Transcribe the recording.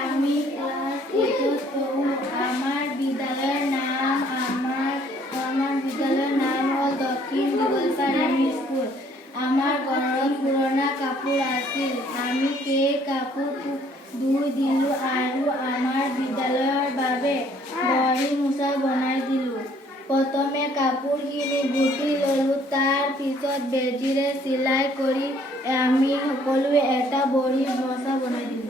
আমি ক্লাস 8 পড়ো। আমাৰ বিদ্যালয়েৰ নাম হল দক্ষিণ দিগলপাড়া স্কুল। আমাৰ ঘৰত পুৰণা কাপোৰ আছিল। আমি সেই কাপোৰ ধুই দিলো আৰু আমাৰ বিদ্যালয়ৰ বাবে বহি মোচা বনাই দিলো। প্ৰথমে কাপোৰখিনি গুটি ললো, তাৰ পিছত বেজীৰে চিলাই কৰি আমি সকলোৱে এটা বহি মোচা বনাই দিলো।